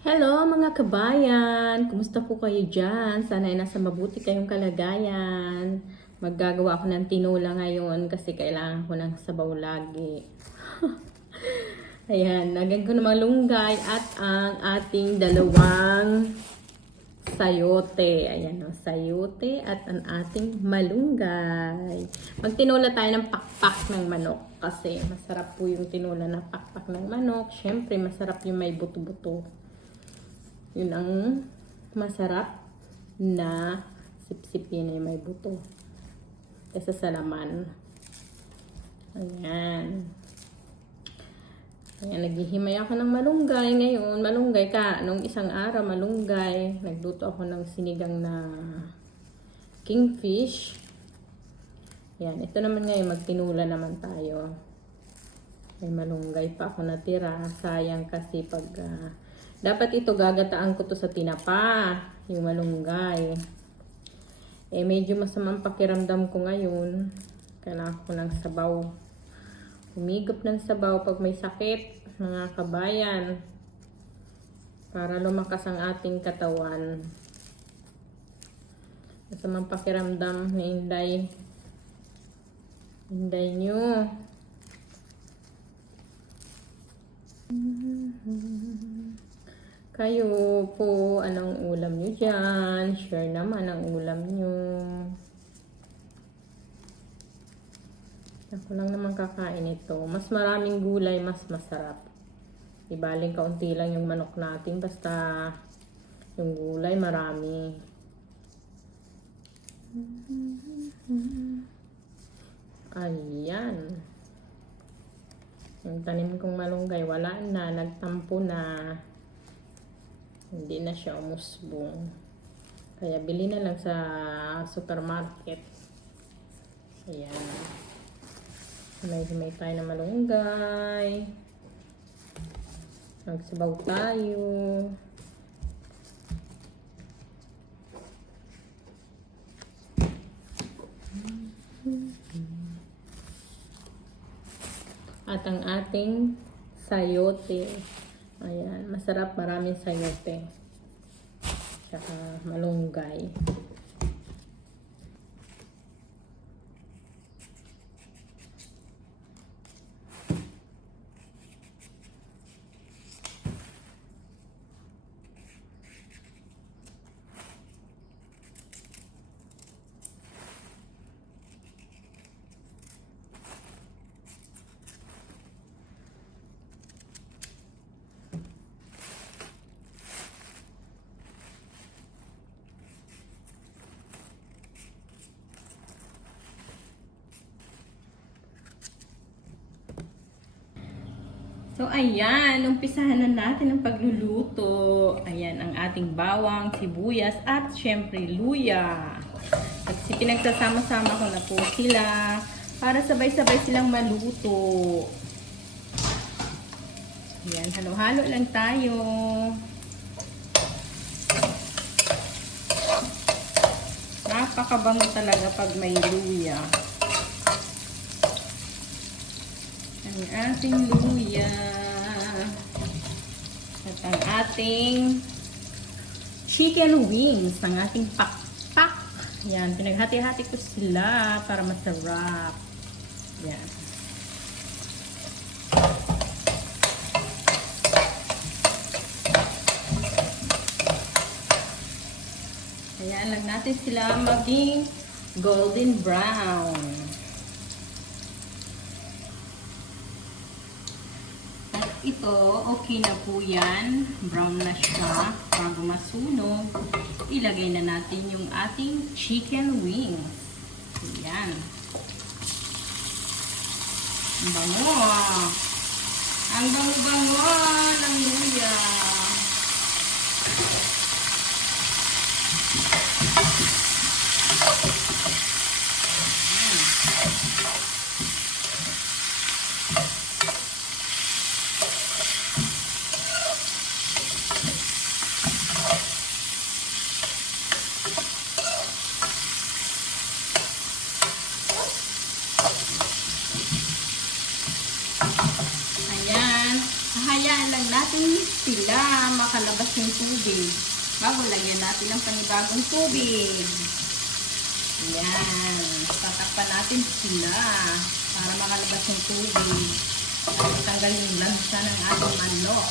Hello mga kabayan! Kumusta po kayo dyan? Sana ay nasa mabuti kayong kalagayan. Maggagawa ako ng tinola ngayon kasi kailangan ko ng sabaw lagi. Ayan, lagyan ko ng malunggay at ang ating dalawang sayote. Ayan o, sayote at ang ating malunggay. Magtinola tayo ng pakpak ng manok kasi masarap po yung tinola na pakpak ng manok. Siyempre, masarap yung may buto-buto. Yun ang masarap na sipsipin yung may buto. Kesa sa laman. Ayan. Ayan, naghihimay ako ng malunggay ngayon. Malunggay ka. Nung isang araw, malunggay. Nagluto ako ng sinigang na kingfish. Ayan, ito naman ngayon, magtinula naman tayo. May malunggay pa ako natira. Sayang kasi pag... ah, dapat ito gagataan ko to sa tinapa. Yung malunggay. Eh, medyo masamang pakiramdam ko ngayon. Kailangan ko ng sabaw. Humigop ng sabaw pag may sakit, mga kabayan. Para lumakas ang ating katawan. Masamang pakiramdam na hinday. Hinday nyo. Kayo po, anong ulam nyo dyan? Share naman ang ulam nyo. Ako lang naman kakain ito. Mas maraming gulay, mas masarap. Ibaling kaunti lang yung manok natin. Basta yung gulay marami. Ayan. Yung tanim kong malunggay, wala na. Nagtampo na. Hindi na siya umusbong. Kaya bili na lang sa supermarket. Ayan. Himay-himay tayo ng malunggay. Magsabaw tayo. At ang ating sayote. Ayan, masarap maraming sayote. Tsaka malunggay. So, ayan, umpisahan na natin ang pagluluto. Ayan, ang ating bawang, sibuyas, at syempre, luya. At si pinagsasama-sama ko na po sila para sabay-sabay silang maluto. Ayan, halo-halo lang tayo. Napakabango talaga pag may luya. Ang ating luya at ang ating chicken wings, ang ating pakpak. Yan, pinaghati-hati ko sila para masarap. Yan. Ayan lang natin sila maging golden brown. At ito, okay na po yan. Brown na siya. Bago masunog, ilagay na natin yung ating chicken wings. Ayan. Ang bango. Ang bango-bango ng luya. Ayan. Hahayaan lang natin sila makalabas ng tubig. Bago lagyan natin ng panibagong tubig. Ayan. Tatakpan natin sila para makalabas ng tubig. At tanggalin yung lansa ng ating manok.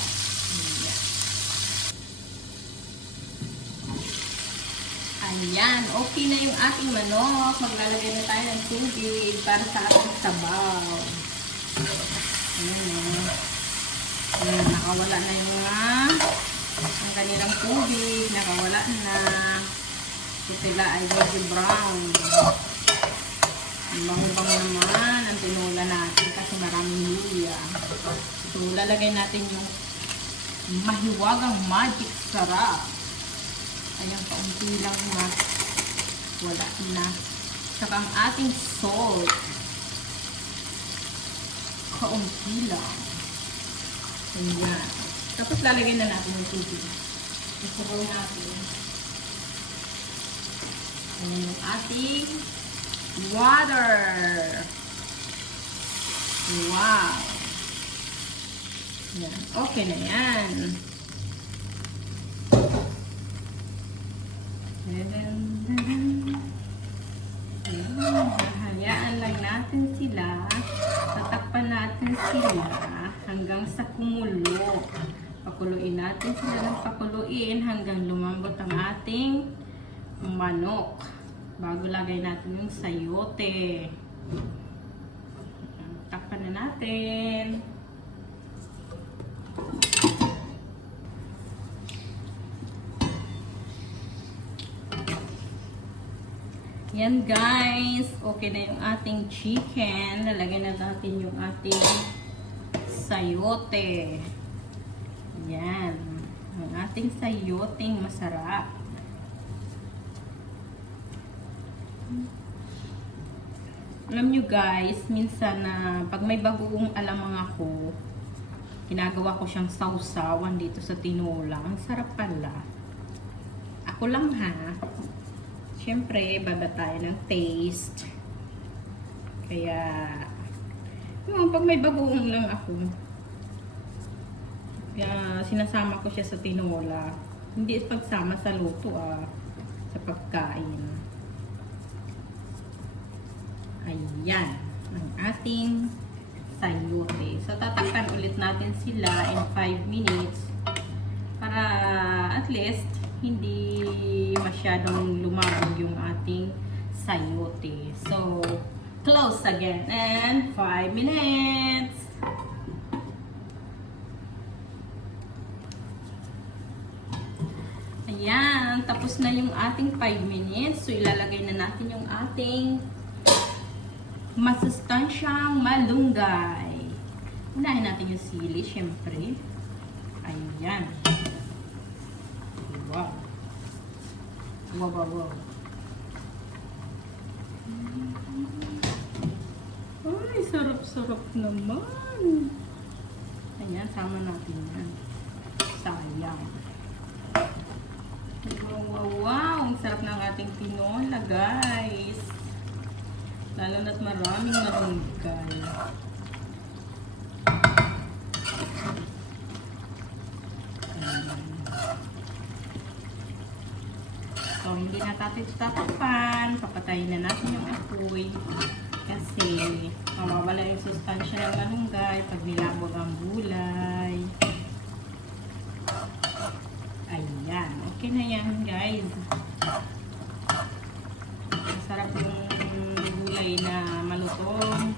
Ayan, okay na yung ating manok. Maglalagay na tayo ng tubig para sa ating sabaw. Ayan o. Ayan, nakawala na yung mga ang kanilang tubig. Nakawala na. So, sila ay medyo brown. Ang bango-bango naman ang tinula natin kasi maraming luya. So, lalagay natin yung mahiwagang magic sarap. Ayan, kaunti lang na. Wala na. Saka ang ating salt. Kaunti lang. Ayan. Tapos lalagay na natin yung tubig. Isabaw natin. Ayan yung ating water. Wow. Yan. Okay na yan. Ayan. Hayaan lang natin sila. Tatakpan sila hanggang sa kumulo. Pakuluin natin sila ng pakuluin hanggang lumambot ang ating manok. Bago lagay natin yung sayote. Takpan na natin. Yan guys, okay na yung ating chicken. Lalagyan na natin yung ating sayote. Yan. Ang ating sayoting masarap. Alam nyo guys, minsan na pag may bagoong alamang ako, ginagawa ko siyang sausawan dito sa tinola. Ang sarap pala. Ako lang ha. Siyempre, baba tayo ng taste. Kaya, yung pag may bagoong lang ako, kaya sinasama ko siya sa tinola. Hindi pagsama sa luto ah, sa pagkain. Ayan, ang ating sayote. So, tatakpan ulit natin sila in 5 minutes para at least hindi masyadong lumabog yung ating sayote. So, close again and 5 minutes. Ayan, tapos na yung ating 5 minutes. So, ilalagay na natin yung ating masustansyang malunggay. Unahin natin yung sili, syempre. Ayan. Wow. Wow, wow, wow. Ay, sarap-sarap naman. Ayan, sama natin yan. Sayang. Wow, wow, wow. Ang sarap ng ating tinola, guys. Lalo na't maraming malunggay. So, hindi na natin ito tatakpan. Papatayin na natin yung apoy. Kasi, mawawala yung sustansya ng malunggay pag nilabog ang gulay. Ayan. Okay na yan, guys. Masarap yung gulay na malutong.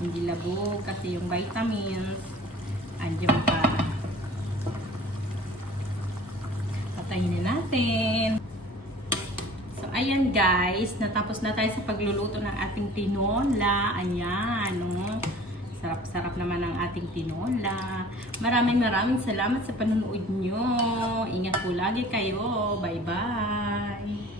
Hindi labog kasi yung vitamins andyan pa. Patayin na natin. So, ayan guys. Natapos na tayo sa pagluluto ng ating tinola. Ayan, no? Sarap-sarap naman ang ating tinola. Maraming maraming salamat sa panonood nyo. Ingat po lagi kayo. Bye-bye.